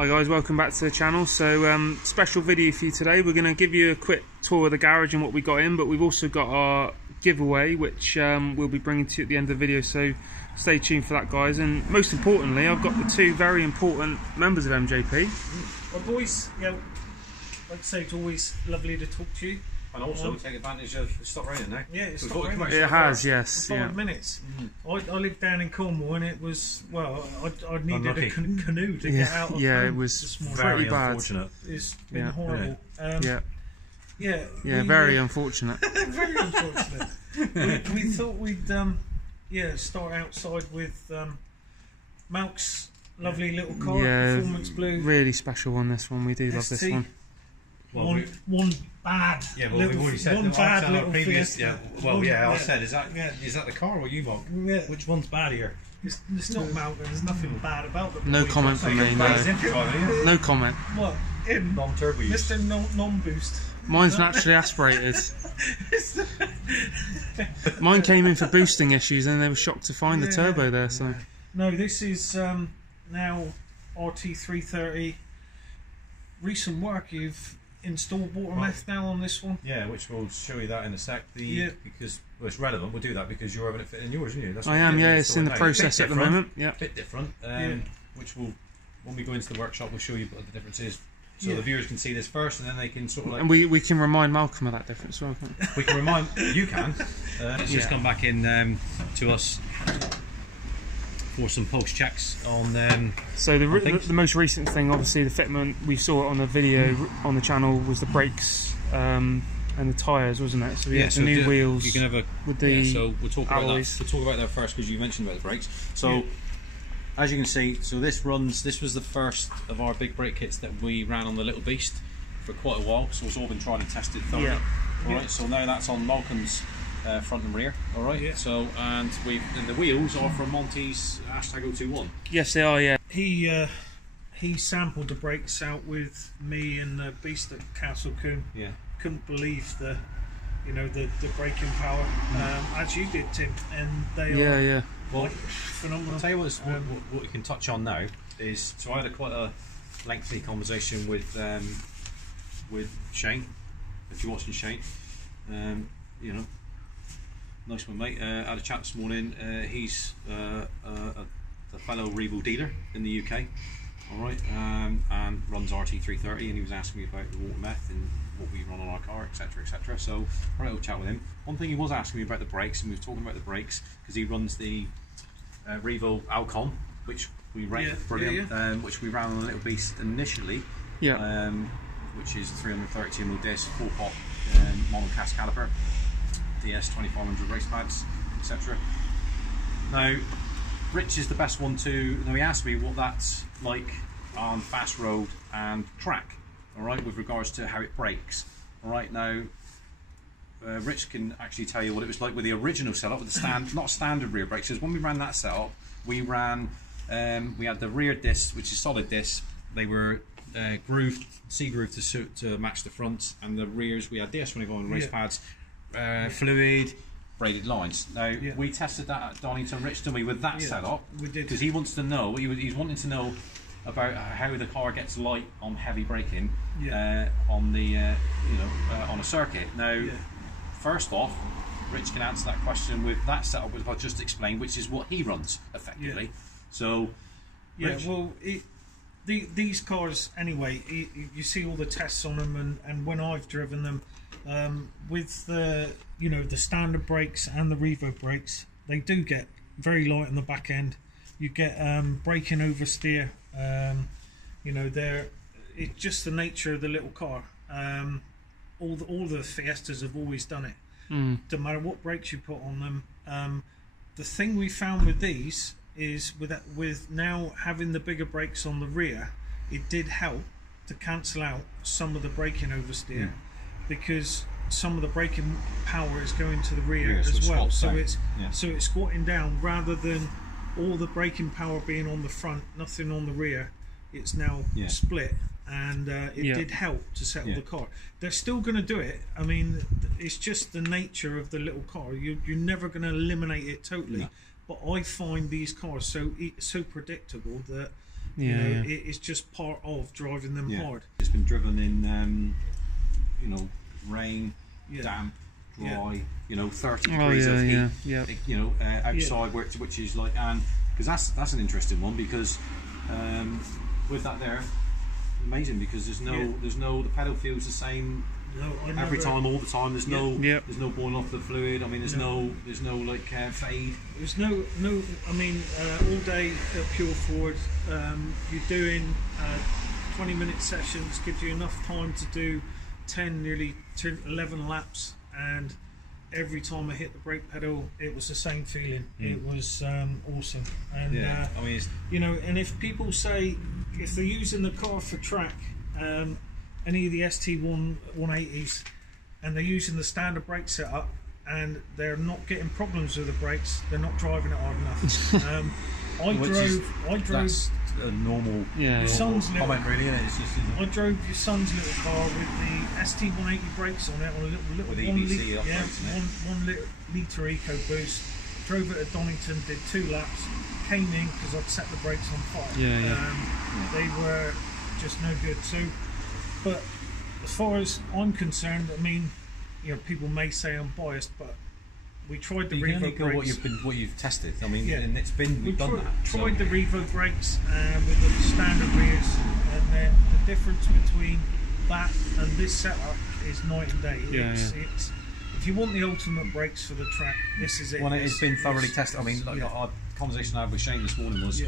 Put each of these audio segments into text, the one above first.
Hi guys, welcome back to the channel. So special video for you today. We're going to give you a quick tour of the garage and what we got in, but we've also got our giveaway which we'll be bringing to you at the end of the video, so stay tuned for that guys. And most importantly, I've got the two very important members of MJP. Well boys, like I say, it's always lovely to talk to you. And also take advantage of it stopped raining now. Yeah, it's stopped raining. It has, yes. 5 minutes. I live down in Cornwall and it was, well, I needed a canoe to get out of it was pretty bad. Unfortunate. It's been horrible. Very unfortunate. Very unfortunate. we thought we'd start outside with Malk's lovely little car, Performance Blue. Really special one, this one. We do love this one. Well, one bad. Yeah, well, we've already said one bad little previous. Fiesta. I said, is that the car or you, Malk? Yeah. Which one's bad here? It's not Malk. There's nothing bad about them. No comment from me. No comment. What? In non-turbo use. Mr. Non-boost. Mine's naturally aspirated. Mine came in for boosting issues, and they were shocked to find the turbo there. So no, this is now RT330. Recent work. You've installed water meth now on this one. Yeah, which we'll show you that in a sec. Because it's relevant. We'll do that because you're having it fit in yours, aren't you? That's I am. Yeah, it's in the process at the moment. Yeah, bit different. Which will, when we go into the workshop, we'll show you what the difference is. So the viewers can see this first, and then they can sort of like... And we can remind Malcolm of that difference as well, can't we? We can remind... You can. It's just come back in to us for some pulse checks on... so the most recent thing, obviously the fitment, we saw it on the video on the channel, was the brakes and the tyres, wasn't it? So we had the new wheels. You can have a... With the so we'll talk about alloys. that. We'll talk about that first because you mentioned about the brakes. So... As you can see, so this was the first of our big brake kits that we ran on the Little Beast for quite a while, so it's all been tried and tested thoroughly. Alright, so now that's on Malcolm's front and rear, alright? So, and the wheels are from Monty's #021. Yes, they are, yeah. He sampled the brakes out with me and the Beast at Castle Coombe. Yeah. Couldn't believe the braking power, as you did, Tim, and they are well, phenomenal. I'll tell you what we can touch on now is, so I had quite a lengthy conversation with Shane. If you're watching, Shane, you know, nice one, mate. Had a chat this morning. He's a fellow Revo dealer in the UK, all right, and runs RT330, and he was asking me about the water meth and what we run on our car, etc, etc. So I had a little chat with him. One thing he was asking me about the brakes, and we were talking about the brakes because he runs the Revo Alcon, which we ran brilliant, which we ran on a Little Beast initially, which is 332mm disc, 4-pot monocast caliper, DS 2500 race pads, etc. Now, Rich is the best one to. Now he asked me what that's like on fast road and track. All right, with regards to how it brakes. All right, now Rich can actually tell you what it was like with the original setup, with the not standard rear brakes. Because when we ran that setup, we ran, we had the rear discs, which is solid discs. They were grooved, C-grooved to match the fronts, and the rears we had DS25 race pads, fluid, braided lines. Now we tested that at Donington, Rich, didn't we, with that setup? We did, because he wants to know. He's wanting to know about how the car gets light on heavy braking on the on a circuit. Now, first off, Rich can answer that question with that setup which I just explained, which is what he runs effectively. So, Rich? Well, these cars anyway, you see all the tests on them, and when I've driven them with the the standard brakes and the Revo brakes, they do get very light on the back end. You get braking oversteer. It's just the nature of the little car. All the Fiestas have always done it. No matter what brakes you put on them. The thing we found with these is with now having the bigger brakes on the rear, it did help to cancel out some of the braking oversteer, because some of the braking power is going to the rear as well. So it's squatting down rather than all the braking power being on the front, nothing on the rear. It's now split, and it did help to settle the car. They're still going to do it. I mean, it's just the nature of the little car. You're never going to eliminate it totally. But I find these cars so predictable that You know, it's just part of driving them hard. It's been driven in, you know, rain, damp, dry. You know, 30 degrees of heat. You know, outside, which is like, and because that's an interesting one, because with that there, amazing, because there's no the pedal feels the same. Every time, all the time. There's no boiling off the fluid. I mean, there's no like fade. There's no. I mean, all day at Pure Ford, you're doing 20-minute sessions. Gives you enough time to do 10, nearly 11 laps, and every time I hit the brake pedal, it was the same feeling. It was awesome. And I mean, you know, and if people say if they're using the car for track. Any of the ST180s, and they're using the standard brake setup, and they're not getting problems with the brakes, they're not driving it hard enough. I drove. That's a normal comment, really, isn't it? It's just, I drove your son's little car with the ST180 brakes on it, on a little with 1 litre EcoBoost. Drove it at Donington, did 2 laps, came in because I'd set the brakes on fire. They were just no good. So. But as far as I'm concerned, I mean, you know, people may say I'm biased, but we tried the Revo brakes. What you've tested. I mean, and it's been we've done that. Tried the Revo brakes with the standard rears, and then the difference between that and this setup is night and day. It's if you want the ultimate brakes for the track, this is it. Well, it's been thoroughly tested. I mean, like our conversation I had with Shane this morning was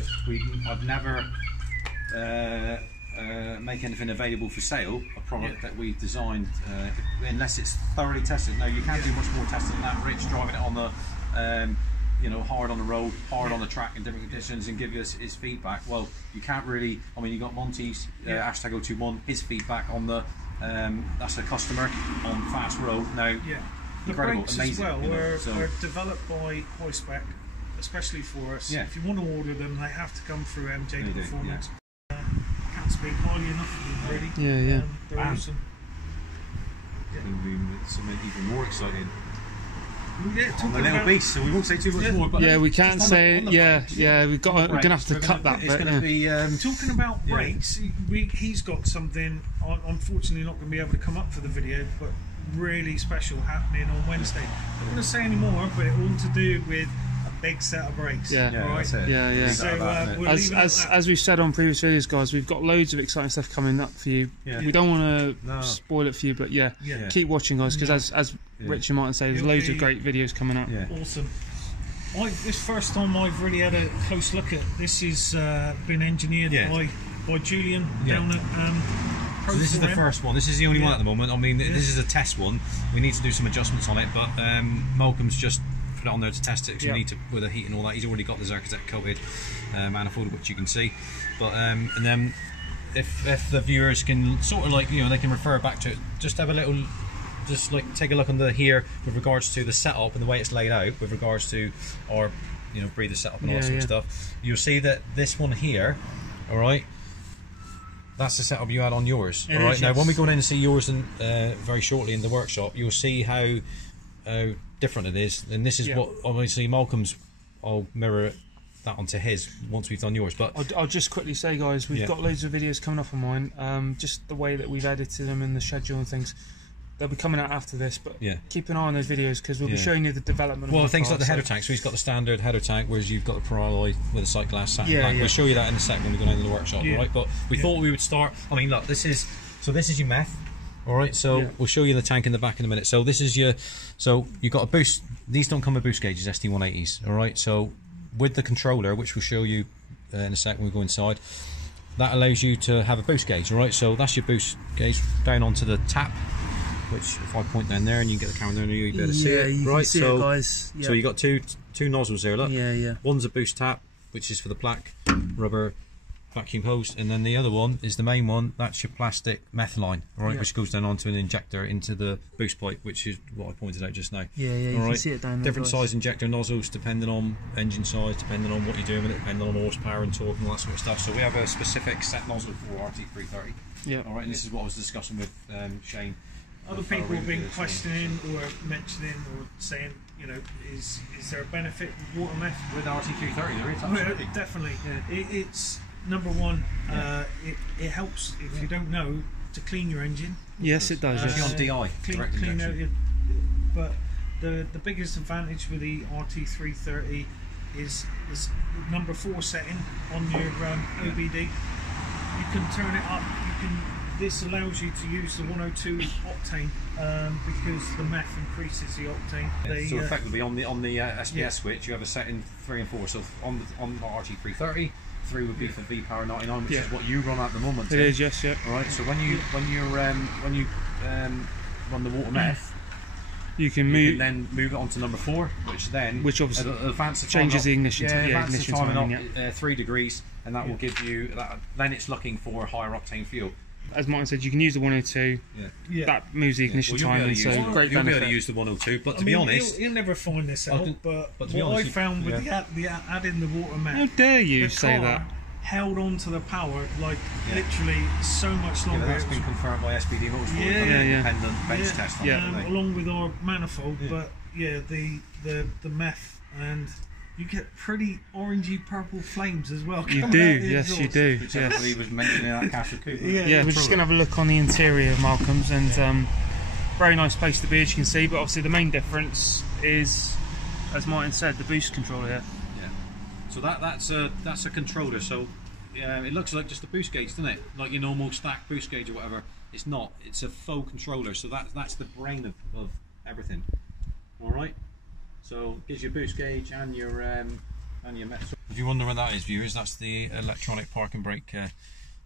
I've never. Make anything available for sale, a product that we designed, unless it's thoroughly tested. No, you can't do much more testing than that. Rich driving it on the, you know, hard on the road, hard on the track in different conditions, and give us his feedback. Well, you can't really. I mean, you got Monty's #021, his feedback on the. That's a customer on fast road now. The brakes amazing, as well are developed by High-Spec, especially for us. If you want to order them, they have to come through MJ Performance. Can't speak highly enough of them, really. They're awesome. It's even more exciting. On the little beast, so we won't say too much more. But we can't say. We're gonna have to cut that. It's going to be talking about brakes. He's got something. Unfortunately, not going to be able to come up for the video, but really special happening on Wednesday. I'm not going to say any more, but it all to do with big set of brakes. So as we've said on previous videos, guys, we've got loads of exciting stuff coming up for you. We don't want to spoil it for you, but keep watching, guys, because as Rich and Martin say, there's loads of great videos coming up. Awesome. This first time I've really had a close look at this. Has been engineered by Julian down at so this is the first one. This is the only one at the moment. I mean, this is a test one. We need to do some adjustments on it, but Malcolm's just put it on there to test it, because we need to, with the heat and all that. He's already got the Architect coated manifold, which you can see. But and then if the viewers can sort of like, you know, they can refer back to it, just have a little, just like take a look under here with regards to the setup and the way it's laid out with regards to our, you know, breather setup and all that sort of stuff. You'll see that this one here, all right, that's the setup you had on yours. All right, now when we go in and see yours in, very shortly in the workshop, you'll see how different it is, and this is what obviously Malcolm's. I'll mirror that onto his once we've done yours. But I'll just quickly say, guys, we've got loads of videos coming up on mine. Just the way that we've edited them and the schedule and things, they'll be coming out after this. But keep an eye on those videos, because we'll be showing you the development. Well, things like the header tank. So he's got the standard header tank, whereas you've got the Paralloy with a sight glass satin black. We'll show you that in a second when we go down to the workshop, right? But we thought we would start. I mean, look, this is your meth. All right, so we'll show you the tank in the back in a minute. So this is your, so you've got a boost. These don't come with boost gauges, ST180s. All right, so with the controller, which we'll show you in a sec when we go inside, that allows you to have a boost gauge. All right, so that's your boost gauge down onto the tap, which if I point down there and you can get the camera down there, you better see it. You can see it, guys. So you got two nozzles there. Look. One's a boost tap, which is for the black rubber vacuum hose, and then the other one is the main one. That's your plastic meth line, right, which goes down onto an injector into the boost pipe, which is what I pointed out just now. You can see it down there. Different size injector nozzles depending on engine size, depending on what you're doing with it, depending on horsepower and torque and all that sort of stuff. So we have a specific set nozzle for RT330. All right, and this is what I was discussing with Shane. Other people have been questioning or mentioning or saying, you know, is there a benefit with water meth with RT330? There is, absolutely. Definitely. number one, it helps, if you don't know, to clean your engine. Yes, it does. Actually Yes. on DI, direct Clean injection. out your, but the biggest advantage with the RT330 is number 4 setting on your OBD. You can turn it up. This allows you to use the 102 octane because the meth increases the octane. So effectively on the SPS switch, you have a setting 3 and 4. So on the RT330, 3 would be for V-Power 99, which is what you run at the moment. It is, yes, yeah. All right. So when you run the water meth, You can you move. can then move it on to number 4, which obviously advances changes the ignition. Yeah, advances ignition timing timing. up 3 degrees, and that will give you that. Then it's looking for higher octane fuel. As Martin said, you can use the 102. Yeah. That moves the ignition timing, so great you'll be able benefit. to use the 102. But to I be mean, honest, you'll never find this out. But to be what honest, I found with the adding the water meth, How dare you the say car that? held on to the power like literally so much longer. that's been confirmed by SPD Motorsport. Yeah. Done an Yeah. independent bench test on it, haven't they? along with our manifold, but the meth, and you get pretty orangey purple flames as well. You coming do, out the yes, you exhaust. do. Which Yes. everybody was mentioning that Castle Coupe. Yeah, we're just going to have a look on the interior of Malcolm's, and very nice place to be, as you can see. But obviously, the main difference is, as Martin said, the boost controller here. Yeah. So that's a controller. So it looks like just a boost gauge, doesn't it? Like your normal stack boost gauge or whatever. It's not. It's a faux controller. So that's the brain of everything. All right. So it gives you a boost gauge and your method. If you wonder what that is, viewers, that's the electronic park and brake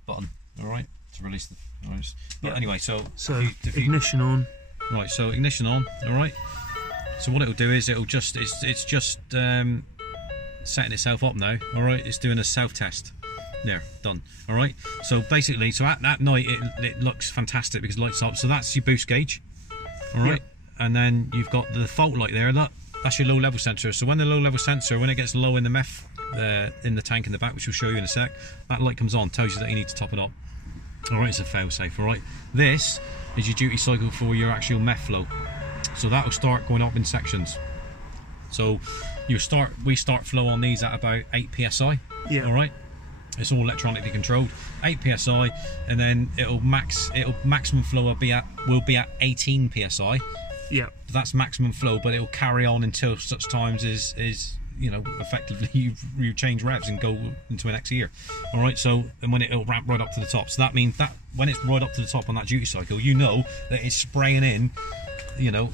button. All right, to release the noise. But anyway, so if you, ignition on. right, so ignition on. All right. So what it'll do is it's just setting itself up now. All right, it's doing a self test. There, done. All right. So basically, at night it looks fantastic because it lights up. So that's your boost gauge. All right. And then you've got the fault light there. Look, that's your low level sensor. So when the low level sensor, when it gets low in the meth in the tank in the back, which we'll show you in a sec, that light comes on, tells you that you need to top it up. All right, it's a fail safe. All right. This is your duty cycle for your actual meth flow. So that will start going up in sections. So we start flow on these at about 8 psi. Yeah. All right. It's all electronically controlled, 8 psi, and then maximum flow will be at 18 psi. Yeah. That's maximum flow, but it will carry on until such times as effectively you change revs and go into the next gear. All right. So and when it'll ramp right up to the top. So that means that when it's right up to the top on that duty cycle, you know that it's spraying in. Your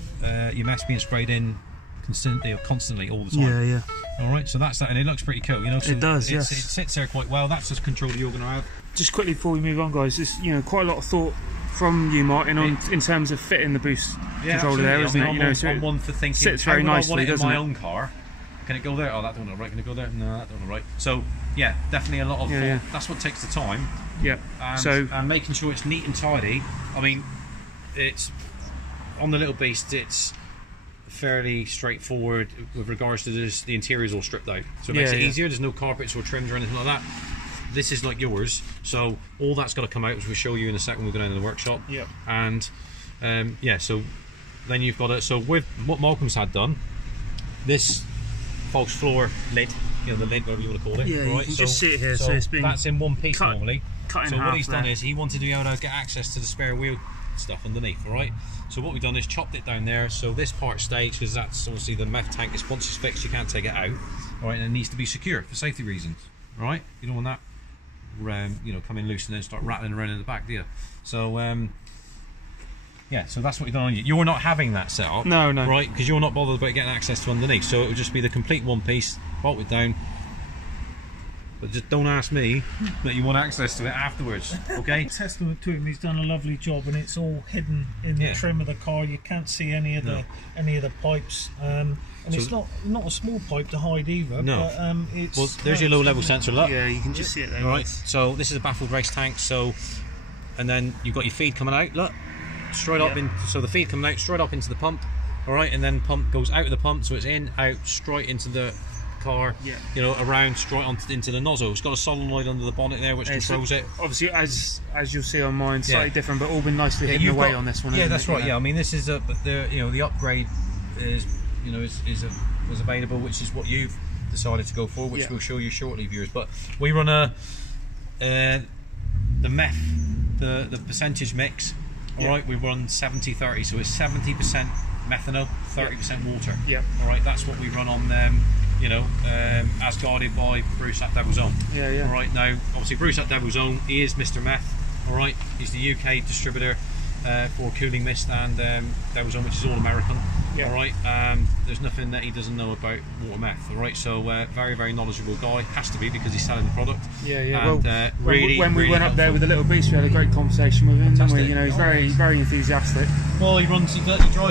meth's being sprayed in constantly all the time. Yeah, yeah. All right, so that's that, and it looks pretty cool. So it does, yes. It sits there quite well. That's the controller you're going to have. Just quickly before we move on, guys, there's quite a lot of thought from you, Martin, in terms of fitting the boost controller there, isn't it? I'm one for thinking. Sits very nicely, doesn't my it? own car. Can it go there? Oh, that don't look right. Can it go there? No, that don't look right. So yeah, definitely a lot of thought. Yeah. That's what takes the time. Yeah. And making sure it's neat and tidy. I mean, it's on the little beast. It's fairly straightforward with regards to this. The interior's all stripped out, so it makes it easier. There's no carpets or trims or anything like that. This is like yours, so all that's got to come out, which we'll show you in a second when we go down to the workshop. Yep. And so then you've got it. So with what Malcolm's had done, this false floor lid, the lid, whatever you want to call it. Yeah, right? you can just see it here. So it's been that's in one piece normally. Cut in so half what he's done there. is he wanted to be able to get access to the spare wheel stuff underneath. All right. So what we've done is chopped it down there. So this part stays because that's obviously the meth tank. Is once it's fixed, you can't take it out. All right, and it needs to be secure for safety reasons. All right, you don't want that, coming loose and then start rattling around in the back, do you? So yeah, so that's what we've done on you. You're not having that set up, No. right? Because you're not bothered about getting access to underneath. So it would just be the complete one piece, bolted down. But just don't ask me that you want access to it afterwards, okay? Testament to him, he's done a lovely job, and it's all hidden in the trim of the car. You can't see any of the pipes, and so it's not a small pipe to hide either. No. But, it's Well, there's your low level sensor. Look. Yeah, you can just see it there. All right. So this is a baffled race tank. So, and then you've got your feed coming out. Look, straight up in. So the feed coming out straight up into the pump. All right, and then pump goes out of the pump, so it's in, out, straight into the car, around straight into the nozzle. It's got a solenoid under the bonnet there which controls it. Obviously, as you'll see on mine, slightly different, but all been nicely hidden away on this one. Yeah, that's it? right. Yeah, I mean this is the upgrade is was available, which is what you've decided to go for, which we'll show you shortly, viewers. But we run a the meth, the percentage mix. All right, we run 70-30, so it's 70% methanol, 30% water. Yeah. All right, that's what we run on. As guided by Bruce at Devil's Own. Yeah, yeah. All right, now obviously Bruce at Devil's Own, he is Mr. Meth. All right, he's the UK distributor for Cooling Mist and Devil's Own, which is all American. Yeah. All right, there's nothing that he doesn't know about water meth. All right, so very, very knowledgeable guy. Has to be because he's selling the product. Yeah, yeah. And, well, really, when we really went up there helpful. with the little beast, we had a great conversation with him. Didn't we? Fantastic. You know, he's very, very enthusiastic. Well, he drives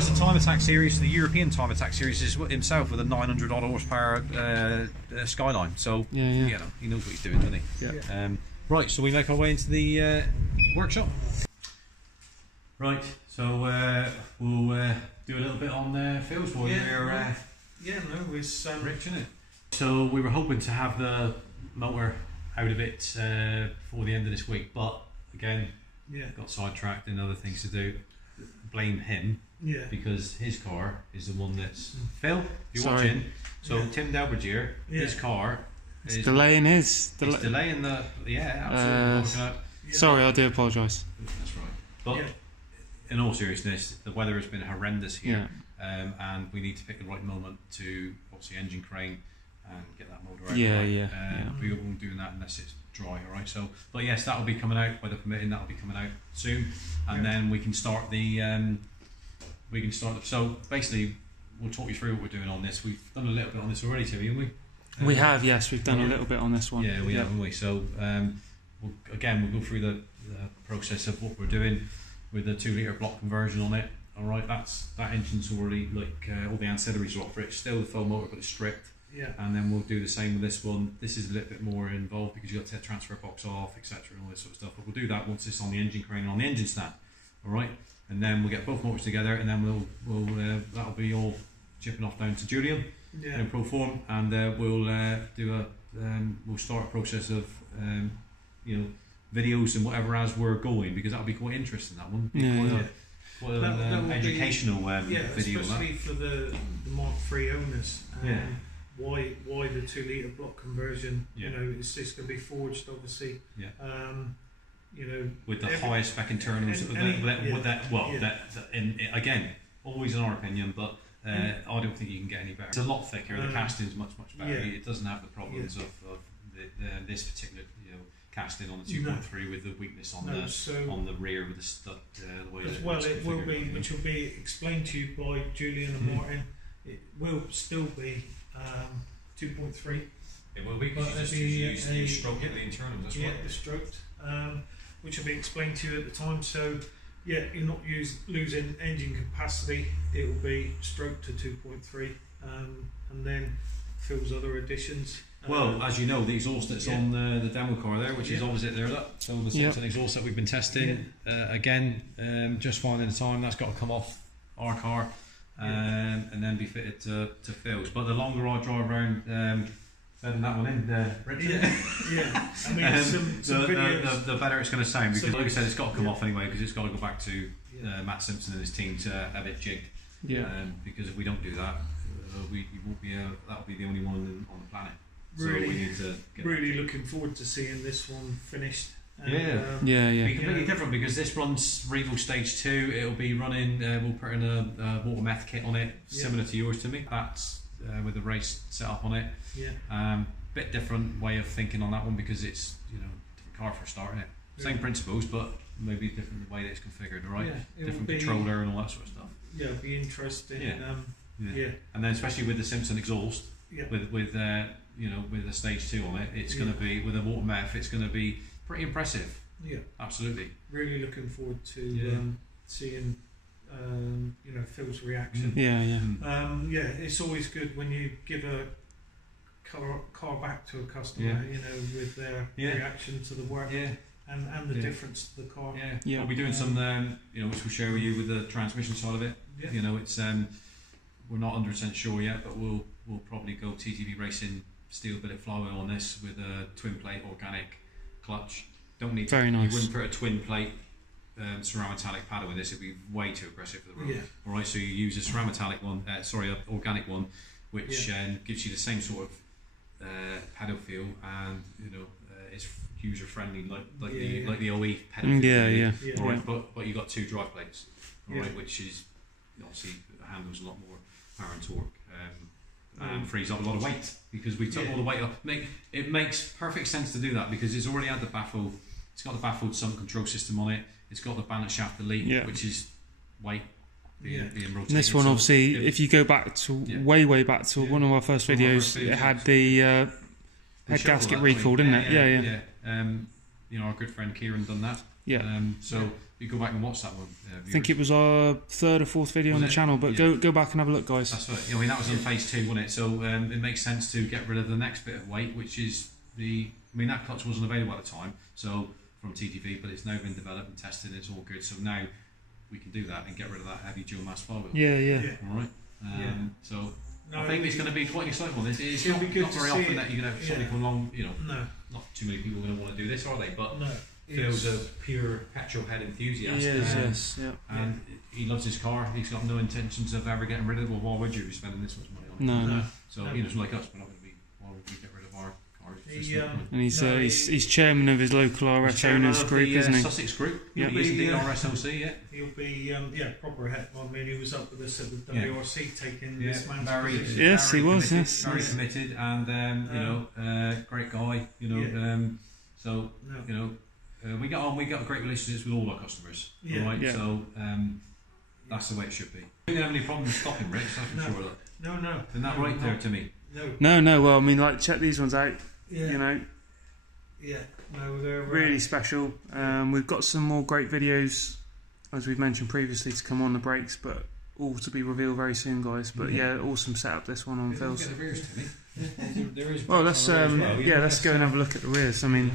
the Time Attack series, the European Time Attack series, is himself with a 900 odd horsepower Skyline. So Yeah, yeah. you know, he knows what he's doing, doesn't he? Yeah. Right, so we make our way into the workshop. Right, so we'll do a little bit on Phil's for you here, It's Rich, isn't it? So we were hoping to have the motor out of it before the end of this week, but again, got sidetracked and other things to do. Blame him. Yeah. Because his car is the one that's Phil. If you're Sorry. watching, so Yeah. Tim Delbergier, his car It's is delaying his. delaying the absolutely. Sorry, I do apologise. That's right. But Yeah. in all seriousness, the weather has been horrendous here, and we need to pick the right moment to obviously engine crane and get that motor out. Yeah, right? yeah. We won't do that unless it's dry, all right. So, but yes, that'll be coming out, weather permitting. That'll be coming out soon, and then we can start the. So basically, we'll talk you through what we're doing on this. We've done a little bit on this already, Timmy, haven't we? We have, yes, we've done a little bit on this one. Yeah, we have, haven't we? So we'll go through the process of what we're doing with the 2 litre block conversion on it. All right, that engine's already all the ancillaries are off for it. Still the full motor, but it's stripped. Yeah. And then we'll do the same with this one. This is a little bit more involved because you've got to take the transfer box off, etc., and all this sort of stuff. But we'll do that once it's on the engine crane and on the engine stand. All right, and then we'll get both motors together, and then we'll that'll be all chipping off down to Julian in Proform, and we'll start a process of videos and whatever as we're going, because that'll be quite interesting. That one, quite an educational video. Especially for the Mark III owners. Yeah. Why the 2 litre block conversion? Yeah. You know, it's just going to be forged, obviously. Yeah. With the highest spec internals. Again, always in our opinion, but I don't think you can get any better. It's a lot thicker. The casting's much better. Yeah. It doesn't have the problems of this particular casting on the 2.3 with the weakness on the rear with the stud. The way as that well, it's it will configured. be, which will be explained to you by Julian and Martin. It will still be 2.3. It will be But because it'll you be just a- use stroke the internals. That's Yeah, right. the stroked, which will be explained to you at the time. So, yeah, you're not losing engine capacity. It will be stroked to 2.3, and then Phil's other additions. Well, as you know, the exhaust that's on the demo car there, which is opposite there, so the Simpson exhaust that we've been testing, again, just finding the time, that's got to come off our car and then be fitted to Phil's. But the longer I drive around, setting that one in, Richard, I mean, some videos. the better it's going to sound, because like I said, it's got to come off anyway, because it's got to go back to Matt Simpson and his team to have it jigged. Because if we don't do that, you won't be that'll be the only one on the planet. Really, so we need to get really looking forward to seeing this one finished. And, Be completely different, because this runs Revo Stage 2. It'll be running. We'll put in a water meth kit on it, similar to yours, to me. That's with the race set up on it. Bit different way of thinking on that one, because it's different car for starting it. Same principles, but maybe different way that it's configured. Right, different controller and all that sort of stuff. Yeah, it'll be interesting. And then especially with the Simpson exhaust, with the Stage 2 on it, it's going to be with a water meth. It's going to be pretty impressive. Yeah, absolutely. Really looking forward to seeing Phil's reaction. It's always good when you give a car back to a customer, with their reaction to the work and the difference to the car. We'll be doing some, which we'll share with you with the transmission side of it. It's we're not 100% sure yet, but we'll probably go TTV Racing steel billet flywheel on this with a twin plate organic clutch. Don't need very nice. You wouldn't put a twin plate ceramametallic paddle with this; it'd be way too aggressive for the road. All right, so you use a ceramametallic one, an organic one, which gives you the same sort of paddle feel, and user friendly like Yeah. the OE pedal. Yeah. All right, Yeah. but you got 2 drive plates, all Yeah. right, which is obviously handles a lot more power and torque, and frees up a lot of weight because we took all the weight off. It makes perfect sense to do that because it's already had the baffle. It's got the baffled sump control system on it. It's got the balance shaft delete, which is weight being rotated. And this one, So obviously, if you go back to way back to one of our first videos, it had the head gasket recall, didn't it? Yeah. You know, our good friend Kieran done that. Yeah. So you go back and watch that one. I think it was our 3rd or 4th video on the channel, but go back and have a look, guys. That's right. I mean, that was on phase 2, wasn't it? So it makes sense to get rid of the next bit of weight, which is that clutch wasn't available at the time, so from TTV, but it's now been developed and tested. And it's all good. So now we can do that and get rid of that heavy dual mass flywheel. Yeah. All right. So I think it's going to be quite an exciting one. It's It'll be good not to very see often that you're going to have somebody come along. You know, No. not too many people are going to want to do this, are they? But No. Phil's a pure petrol head enthusiast. Yes. And he loves his car. He's got no intentions of ever getting rid of it. Well, why would you be spending this much money on it? No. So you know, it's like us. We're not going to be. Why would we get rid of our cars? And he's chairman of his local RS owners group, isn't he? Sussex group. Yeah. He is indeed RSLC. Yeah. He'll be proper head. I mean, he was up with us at the WRC taking this man's very, position. Yes, he was. Committed, Yes, very committed, and great guy. You know, we get on. We got great relationships with all our customers. Yeah. Right. Yeah. So that's the way it should be. We don't have any problems stopping, Rich. That's for sure. Look. No. Isn't that right there, Timmy? No. Well, I mean, like, check these ones out. Yeah. You know, Yeah. No, they're really special. We've got some more great videos, as we've mentioned previously, to come on the brakes, but all to be revealed very soon, guys. But awesome setup, this one on Phil's. Get the rears, Timmy. There is Well, let's let's go and have a look at the rears. I mean,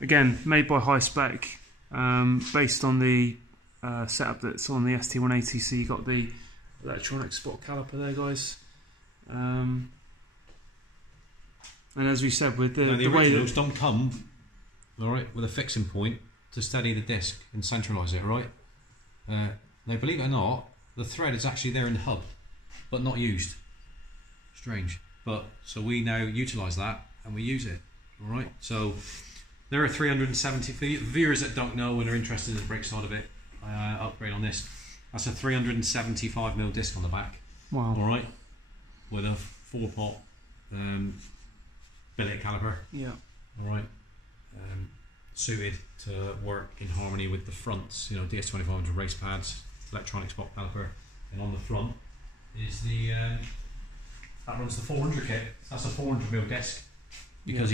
again, made by High Spec, based on the setup that's on the ST180. So you got the electronic spot caliper there, guys. And as we said, with the way originals don't come, all right, with a fixing point to steady the disc and centralise it, right? Now, believe it or not, the thread is actually there in the hub, but not used. Strange, but so we now utilise that and we use it, all right. So there are 370 viewers that don't know and are interested in the brake side of it. Upgrade on this. That's a 375mm disc on the back. Wow. All right, with a 4-pot billet caliper. Yeah. All right. Suited to work in harmony with the fronts. You know, DS2500 race pads, electronic spot caliper, and on the front is the that runs the 400 kit. That's a 400mm disc because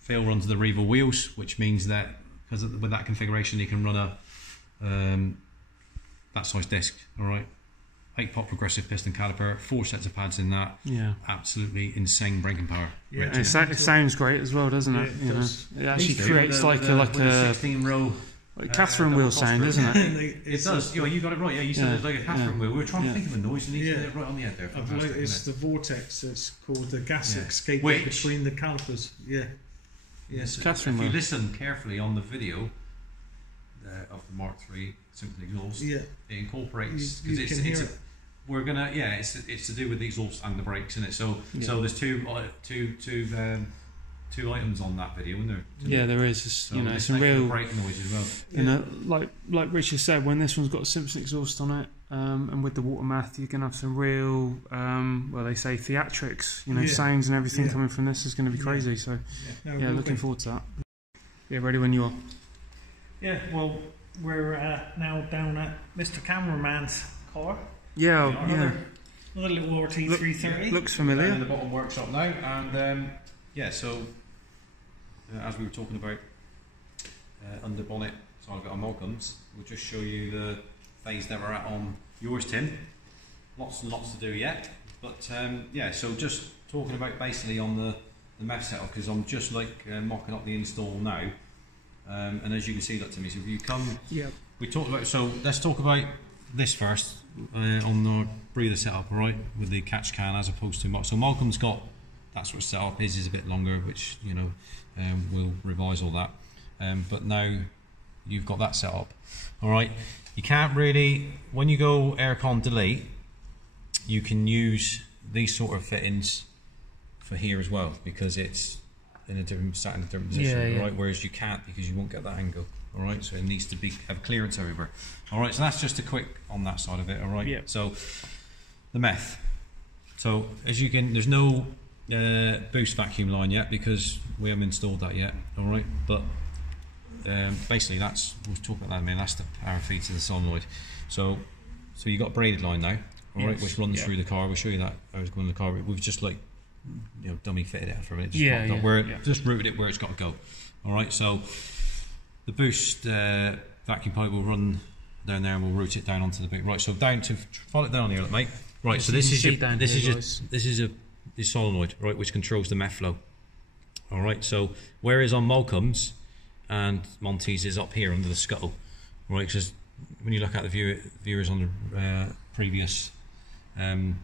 Phil runs the Revo wheels, which means that because with that configuration he can run a that size disc. All right. 8-pot progressive piston caliper, 4 sets of pads in that. Yeah. Absolutely insane braking power. Yeah. And it sounds great as well, doesn't it? Yeah, it does. It actually creates like a 16-row Catherine wheel sound, isn't it? It does. You got it right. Yeah, you said it's like a Catherine wheel. We were trying to think of a noise, and you said it right on the head there. Fantastic, it's the vortex. It's called the gas escape Which- between the calipers. Yeah. Yes. Catherine If you wheel. listen carefully on the video of the Mark III simple exhaust, Yeah. it incorporates You because can hear it. we're gonna it's to do with the exhaust and the brakes in it. So there's two items on that video, isn't there? Yeah, there is. It's, So some listen out for the real. brake noise as well. Like Richard said, when this one's got a Simpson exhaust on it, and with the Watermath, you're gonna have some real, they say theatrics. Sounds and everything coming from this is going to be crazy. So looking forward to that. Yeah, ready when you are. Yeah. Well, we're now down at Mr. Cameraman's car. Yeah. Another little RT330. Looks Down in familiar. the bottom workshop now, and so as we were talking about under bonnet side of it on Malcolm's, we'll just show you the phase that we're at on yours, Tim. Lots and lots to do yet, but so just talking about basically on the MEF setup, because I'm just mocking up the install now, and as you can see, look, Timmy, so if you come, we talked about, so let's talk about this first on the breather setup, right, with the catch can as opposed to so Malcolm's got that sort of setup. His is a bit longer, which we'll revise all that, but now you've got that set up. All right, you can't really, when you go aircon delete, you can use these sort of fittings for here as well, because it's sat in a different position, Yeah, yeah. right? Whereas you can't because you won't get that angle. All right, so it needs to have clearance everywhere. All right, so that's just a quick on that side of it. All right, Yeah. so the meth. So as you can, there's no boost vacuum line yet because we haven't installed that yet. All right, but basically we'll talk about that in a minute. That's the power feed to the solenoid. So you got a braided line now, all right, Yes. which runs through the car. We'll show you that. I was going in the car. We've just dummy fitted it for a minute. Just routed it where it's got to go. All right, so the boost vacuum pipe will run down there and we'll route it down onto the big. Right, so down to follow it down here, mate. Right, so this is your solenoid, right, which controls the meth flow. All right, so whereas on Molcom's and Monty's is up here under the scuttle, right? Because when you look at the viewers on the previous, on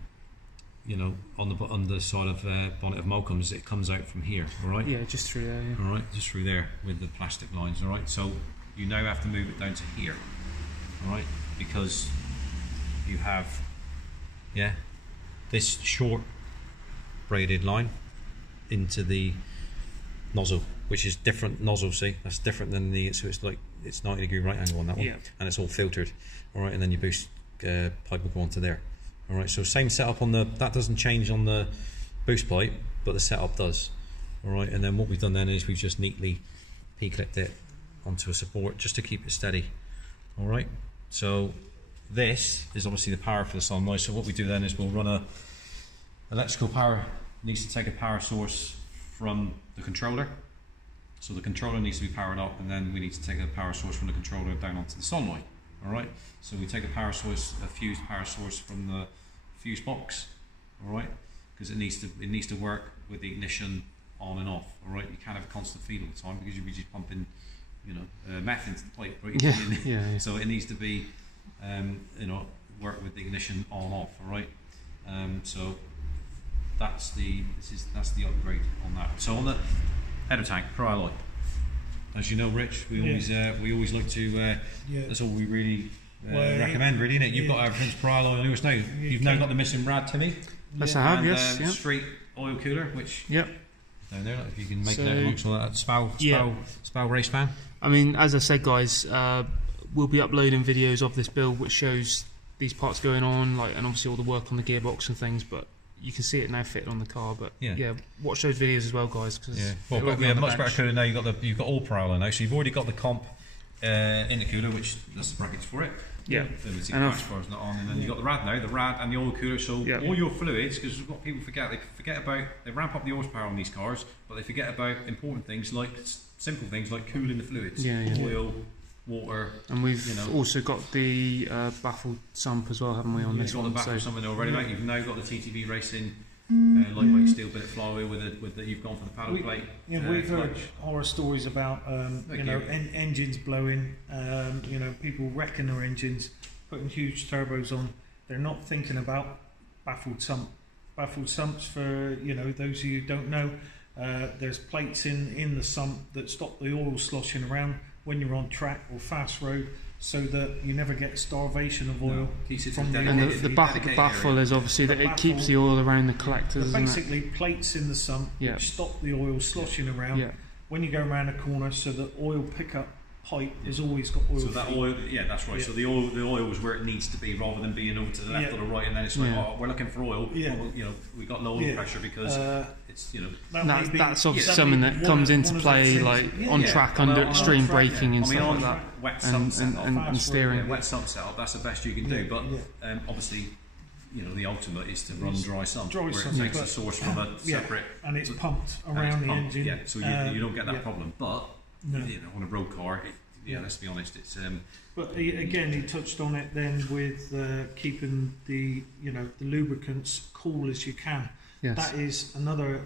the side of bonnet of Molcom's, it comes out from here, all right? Yeah, just through there. Yeah. All right, just through there with the plastic lines. All right, so you now have to move it down to here. All right, because you have this short braided line into the nozzle, which is different nozzle. See, that's different than so it's 90-degree right angle on that one, and it's all filtered. All right, and then your boost pipe will go onto there. All right, so same setup on that doesn't change on the boost pipe, but the setup does. All right, and then what we've done then is we've just neatly P-clipped it onto a support just to keep it steady. All right, so this is obviously the power for the solenoid. So what we do then is we'll run electrical power needs to take a power source from the controller. So the controller needs to be powered up, and then we need to take a power source from the controller down onto the solenoid. All right, so we take a fused power source from the fuse box. All right, because it needs to work with the ignition on and off. All right, you can't have a constant feed all the time because you'll be just pumping, meth into the pipe. Right? Yeah. So it needs to be, work with the ignition on off. All right, so that's the upgrade on that. So on the header tank, Pro Alloy. As you know, Rich, we always like to. That's all we really recommend, really, isn't it? You've got everything's Pro Alloy on yours now. You've now got the missing rad, Timmy. Yes, I have. And, Yes. Street oil cooler, which Yep. down there. If you can make it out amongst all that Spal race fan. I mean, as I said, guys, we'll be uploading videos of this build which shows these parts going on, and obviously all the work on the gearbox and things. But you can see it now fitted on the car. But watch those videos as well, guys. Cause much better cooler now. You've got all Pro Alloy now, so you've already got the comp intercooler, which that's the brackets for it. Yeah, the crash bar's not on, and then you've got the rad now, the rad and the oil cooler. So all your fluids, because what people forget, they ramp up the horsepower on these cars, but they forget about important things like simple things like cooling the fluids, oil, water. And we've also got the baffled sump as well, haven't we, on this one? You've got the baffled sump already, mate. You've now got the TTV Racing lightweight steel billet flywheel with the you've gone for the paddle plate. We've heard horror stories about engines blowing, people wrecking their engines, putting huge turbos on. They're not thinking about baffled sump. Baffled sumps, for those of you who don't know, there's plates in the sump that stop the oil sloshing around when you're on track or fast road, so that you never get starvation of oil from the and the baffle is obviously that it keeps the oil around the collectors. Basically, plates in the sump which stop the oil sloshing around when you go around a corner, so the oil pickup pipe has always got oil. So that oil, that's right. So the oil is where it needs to be, rather than being over to the left or the right, and then it's like, we're looking for oil. Well, we got low oil pressure because it's that's obviously something that comes into play, like on track under extreme braking and stuff like that, wet and steering. Wet sump setup, that's the best you can do. But obviously, the ultimate is to run dry sump, where it takes the source from a separate, and it's pumped around the engine. Yeah, so you don't get that problem. But on a road car, let's be honest, it's. But again, he touched on it then with keeping the lubricants cool as you can. Yes. That is another,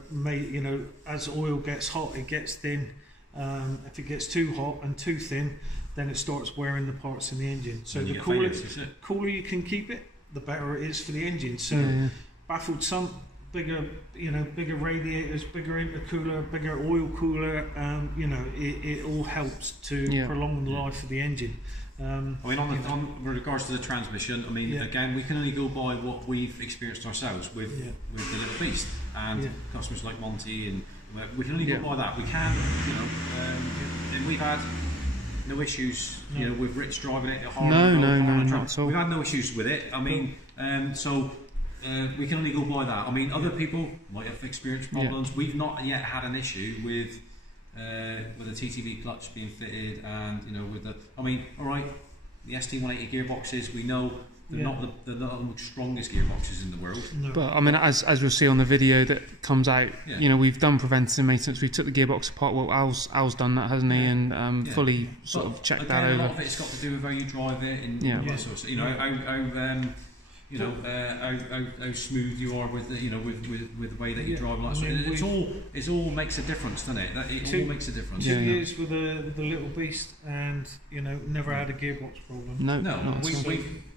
as oil gets hot, it gets thin. If it gets too hot and too thin, then it starts wearing the parts in the engine. So the cooler you can keep it, the better it is for the engine. So baffled sump, bigger radiators, bigger intercooler, bigger oil cooler. It all helps to prolong the life of the engine. On regards to the transmission, again, we can only go by what we've experienced ourselves with the little beast, and customers like Monty and We can only go by that. We can, you know, and we've had no issues, you know, with Rich driving it hard. No, not at all. We've had no issues with it. I mean, so we can only go by that. I mean, other people might have experienced problems. We've not yet had an issue with the TTV clutch being fitted, and you know, with the. I mean, all right, the ST180 gearboxes. We know they're not the strongest gearboxes in the world. No. But I mean, as we'll see on the video that comes out, you know, we've done preventative maintenance. We took the gearbox apart. Well, Al's done that, hasn't he? And fully sort of checked that over. A lot of it's got to do with how you drive it, and you know, you know, how smooth you are with you know with the way that you drive. Like, so it all makes a difference, doesn't it? It all makes a difference. 2 years with the little beast, and you know, never had a gearbox problem. No.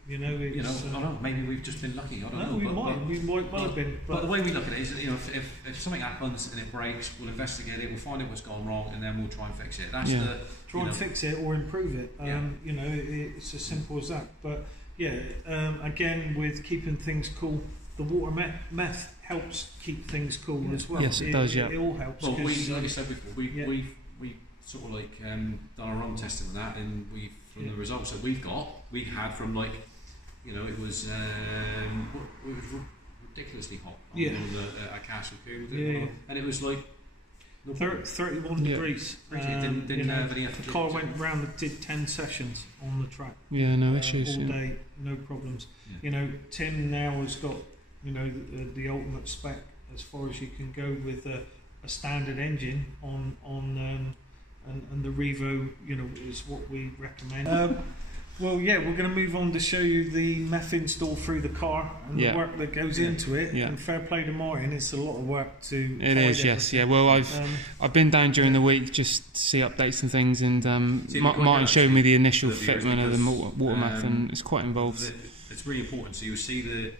You know, I don't know. Maybe we've just been lucky. I don't know. We might well have been. But the way we look at it is, you know, if something happens and it breaks, we'll investigate it. We'll find out what's gone wrong, and then we'll try and fix it. That's try and fix it or improve it. You know, it's as simple as that. But yeah, again, with keeping things cool, the water meth helps keep things cool as well. Yes, it does. Yeah, it all helps. Well, like I said before, we sort of like done our own testing of that, and from the results that we had from like. You know, it was ridiculously hot on the Castle Coombe, and it was like 31 degrees. It didn't have any effort. The car went round and did 10 sessions on the track. Yeah, no issues. All day, no problems. Yeah. You know, Tim now has got, you know, the ultimate spec as far as you can go with a standard engine on and the Revo, you know, is what we recommend. Well, yeah, we're going to move on to show you the meth install through the car and the work that goes into it. And fair play to Martin, it's a lot of work to. It is, yes, yeah. Well, I've been down during the week just to see updates and things, and Martin showed me the initial fitment of the water meth, and it's quite involved. It's really important. So you'll see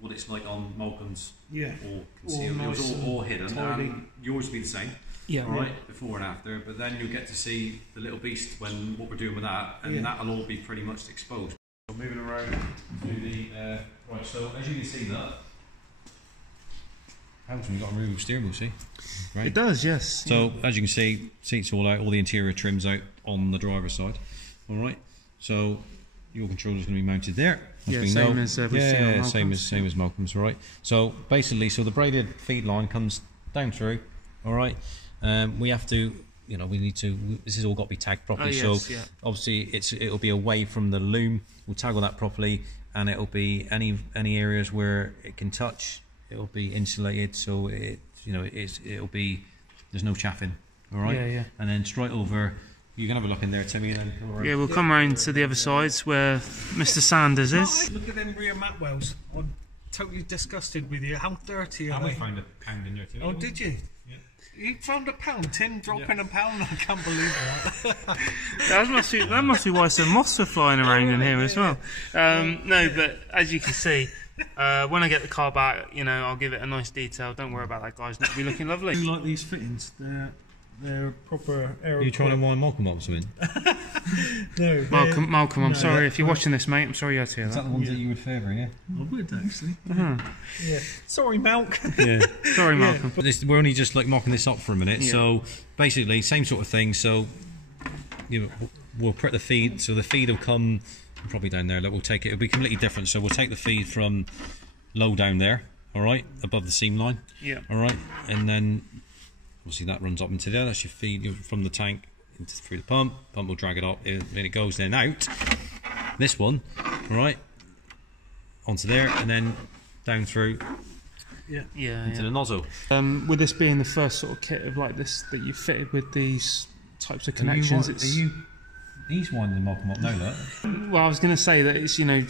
what it's like on Malcolm's, or concealed. It was all hidden. Yours will be the same. Yeah, right, before and after, but then you'll get to see the little beast when what we're doing with that, and that'll all be pretty much exposed. So moving around to the right, so as you can see that helps when you've got a removable steering wheel, see? Right. It does, yes. So as you can see, seats all out, all the interior trims out on the driver's side. Alright, so your controller is going to be mounted there. Same as we've seen on Malcolm's. Same as Malcolm's, right? So basically, the braided feed line comes down through, alright? We have to, you know, we need to. This has all got to be tagged properly. Obviously, it'll be away from the loom. We'll tag all that properly, and it'll be any areas where it can touch. It'll be insulated, so it'll be there's no chaffing. All right. Yeah. And then straight over. You can have a look in there, Timmy. And then yeah, we'll come round to the other sides where Mr. Sanders is. Look at them rear mat wells. I'm totally disgusted with you. How dirty are they? I found a pound in there too. Oh, did you? Yeah. You found a pound, Tim dropping a pound. I can't believe that. that must be why some moths are flying around in here as well. No, but as you can see, when I get the car back, you know, I'll give it a nice detail. Don't worry about that, guys. It'll be looking lovely. I like these fittings. They're proper aero. Are you trying to wind Malcolm up something? No, Malcolm. I'm sorry if you're watching this, mate. I'm sorry you had to hear that. Is that the ones that you would favour? Yeah, I would actually. Yeah. Sorry, Malcolm. Yeah. Sorry, Malcolm. We're only just like mocking this up for a minute. Yeah. So basically, same sort of thing. So you know, we'll put the feed. So the feed will come probably down there. Look, we'll take it. It'll be completely different. So we'll take the feed from low down there. All right, above the seam line. Yeah. All right, and then. Obviously that runs up into there, that's your feed from the tank through the pump will drag it up, then it goes then out, this one, right, onto there, and then down through into the nozzle. With this being the first sort of kit of like this that you've fitted with these types of connections, he's winding Malcolm up now, look. Well, I was going to say that it's, you know,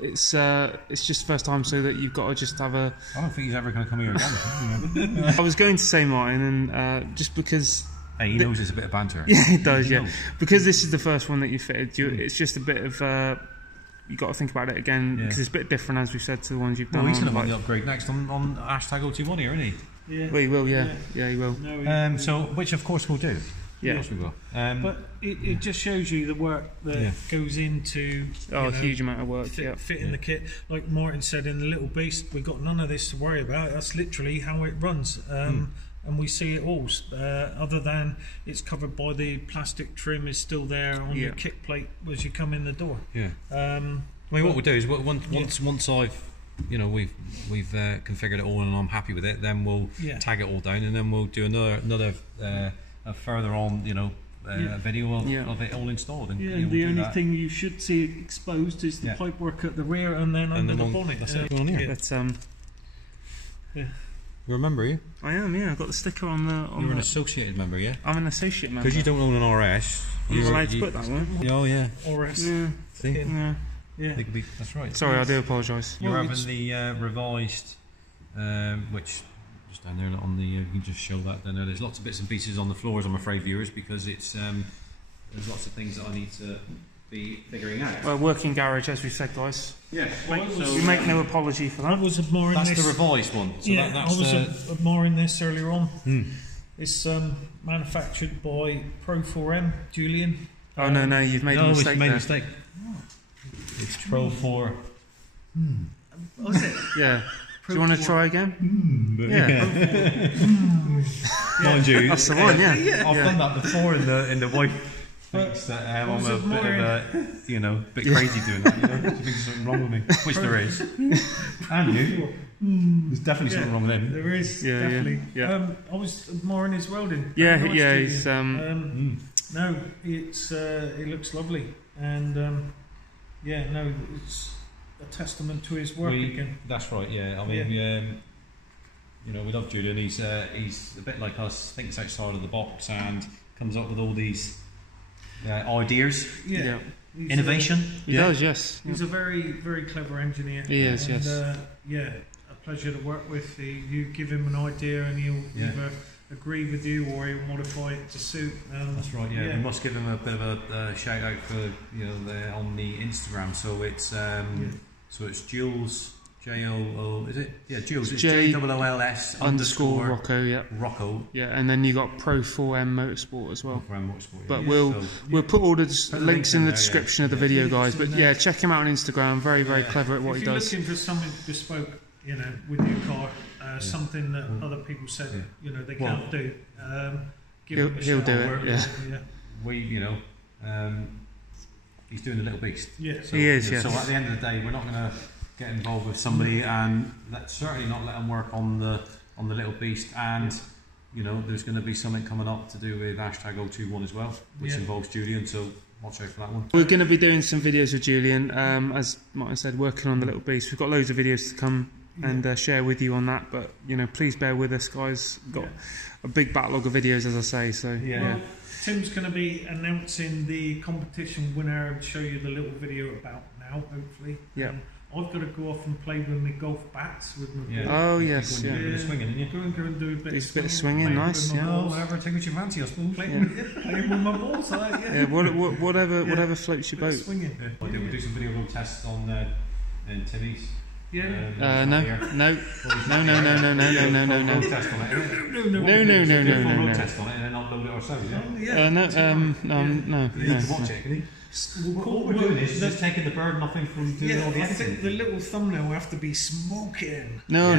it's just the first time, so that you've got to just have a. I don't think he's ever going to come here again. I was going to say, Martin, and just because. Hey, he knows it's a bit of banter. Yeah, he does. Yeah, because this is the first one that you fitted. It's just a bit of. You got to think about it again because it's a bit different, as we've said, to the ones you've done. Well, he's going to make the upgrade next on hashtag 021 here, isn't he? Yeah. Well, he will. Yeah, he will. No, so which of course we'll do. Yeah, yes, we will. But it just shows you the work that goes into a huge amount of work fitting the kit. Like Martin said in the Little Beast, we've got none of this to worry about. That's literally how it runs. And and we see it all. Other than it's covered by the plastic trim is still there on your kick plate as you come in the door. Yeah. I mean, what we'll do is once I've, you know, we've configured it all and I'm happy with it, then we'll tag it all down, and then we'll do another further on, you know, video of it all installed. And the only thing you should see exposed is the pipework at the rear and then under the bonnet. That's it. On here. But, you remember, you? I am, yeah. I've got the sticker on the. You're an associated member, yeah? I'm an associate member. Because you don't own an RS. You're allowed to put that one. Oh, yeah. RS. Yeah. See? Yeah. Yeah. They could be, that's right. Sorry, I do apologise. You're having the revised, which just down there on the. You can just show that. Then there's lots of bits and pieces on the floors, I'm afraid, viewers, because it's there's lots of things that I need to be figuring out. Well, working garage, as we said, guys. Yeah. So we make no apology for I that. was admiring That's this. the revised one. So Yeah, that's I was admiring this earlier on. Hmm. It's manufactured by Pro4M, Julian. Oh no, you've made a mistake. It's made there. a mistake. It's Pro 4. Oh, is it? Yeah. Do you want to try again? Yeah. Mind you, That's the one. Yeah. I've done that before, and the wife thinks that I'm a bit of a, you know, bit crazy doing that. You know, she thinks there's something wrong with me, which there is. And you, there's definitely something wrong with him. There is, Yeah, definitely. yeah. I was admiring his welding. Yeah, Very nice, yeah. Julian. He's No, it's it looks lovely, and yeah, no, it's a testament to his work again. That's right. Yeah, I mean, you know, we love Julian. He's a bit like us, thinks outside of the box and comes up with all these ideas. Yeah. Innovation. he does. Yes. He's a very, very clever engineer. He is, and, yes. Yeah, a pleasure to work with. You give him an idea and he'll either agree with you or he'll modify it to suit. That's right. Yeah. We must give him a bit of a shout out for, you know, on the Instagram. So it's so it's Jules JOO. Is it? Yeah, Jules. It's JOOLS _ Rocco. Yeah. Rocco. Yeah, and then you got Pro4M Motorsport as well. Pro4M Motorsport. But we'll put all the links in the description of the video, guys. But yeah, check him out on Instagram. Very, very clever at what he does. If you're looking for something bespoke, you know, with your car, something that other people said, you know, they can't do, he'll do it. Yeah. We, you know, he's doing a little beast. Yeah. He is. Yeah. So at the end of the day, we're not going to get involved with somebody, and certainly not let them work on the little beast. And you know, there's going to be something coming up to do with #021 as well, which involves Julian. So watch out for that one. We're going to be doing some videos with Julian, as Martin said, working on the little beast. We've got loads of videos to come and share with you on that. But you know, please bear with us, guys. We've got a big backlog of videos, as I say. So Well, Tim's going to be announcing the competition winner and show you the little video about now, hopefully. Yeah. I've got to go off and play with my golf bats with my ball. Oh yes, Go yeah. and do a bit of swinging, didn't you? Go and do a bit Do a bit of swinging, swinging, play nice. with my Yeah. balls. Whatever, take what you fancy, I suppose. Playing with my balls, Yeah, whatever floats your Bit of boat. swinging. We'll do some video road tests on Timmy's. Yeah. No. Road test on it. No. Road test on it and then upload it ourselves. Yeah. No. You need to watch it, can you? What we're doing is just taking the burden off him from doing all the I think editing. the little thumbnail will have to be smoking. No.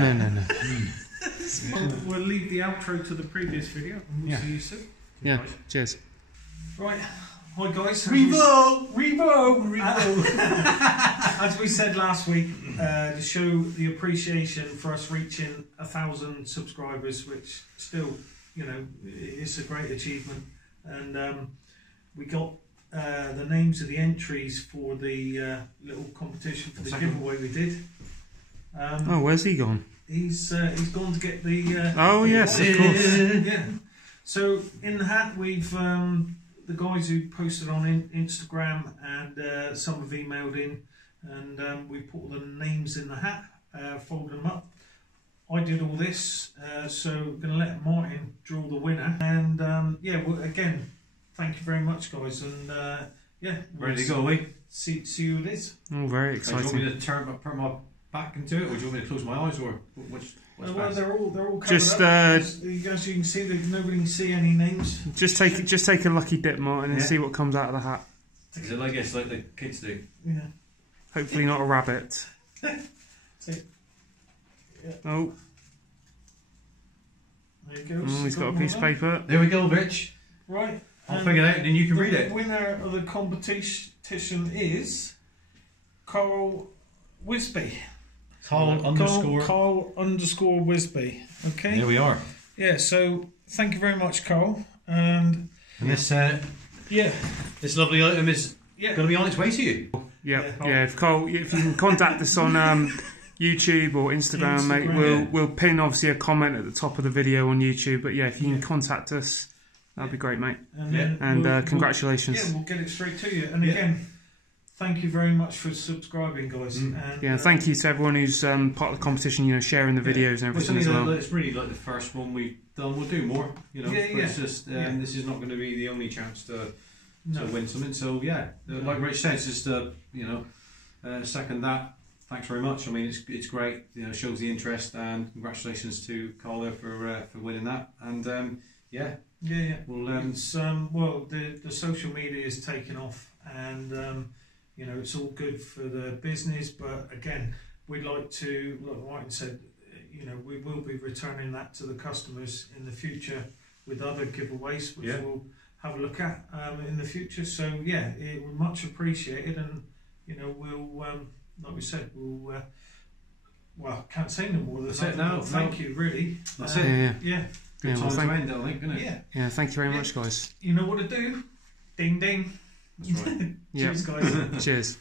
We'll leave the outro to the previous video and we'll see you soon. Yeah. Cheers. Right. Hi guys. Revo! As we said last week, to show the appreciation for us reaching 1,000 subscribers, which still, you know, it's a great achievement. And we got the names of the entries for the little competition for the giveaway we did. Where's he gone? He's gone to get the. Oh yes, of course. Yeah. So in the hat we've the guys who posted on Instagram and some have emailed in, and we put all the names in the hat, folded them up. I did all this, so we're going to let Martin draw the winner. And well, again, thank you very much, guys. And Ready to go, we? See who it is. Oh, very Do you want exciting. me to put my back into it, or do you want me to close my eyes, or what's Well, best? they're all covered Just, up. As you can see that nobody can see any names. Just take a lucky dip, Martin, and see what comes out of the hat. Is it like this, like the kids do? Yeah. Hopefully not a rabbit. See. Oh, There you goes. He's got a piece of paper. There we go, Rich. Right. I'll figure it out, and then you can read it. The winner of the competition is Carl Wisby. Carl _ Wisby. Okay. There we are. Yeah. So thank you very much, Carl. And this yeah, this lovely item is going to be on its way to you. Yeah. If you can contact us on YouTube or Instagram, mate, we'll pin obviously a comment at the top of the video on YouTube. But yeah, if you can contact us, that'd be great, mate. And congratulations. We'll get it straight to you. And again, thank you very much for subscribing, guys. And, thank you to everyone who's part of the competition. You know, sharing the videos and everything as well. It's really like the first one we've done. We'll do more. You know, but it's just this is not going to be the only chance to win something. So like Rich says, just second that. Thanks very much. I mean, it's great. You know, shows the interest, and congratulations to Carla for winning that. And Well, it's the social media is taking off, and you know, it's all good for the business. But again, we'd like to, like Martin said, you know, we will be returning that to the customers in the future with other giveaways, which we'll have a look at in the future. So it was much appreciated, and you know, we'll like we said, we'll can't say no more. That's it now. Thank you, really. That's it. Yeah. Good time to end, I think, isn't it? Yeah. Thank you very much, guys. You know what to do. Ding ding. That's right. Cheers, guys. Cheers.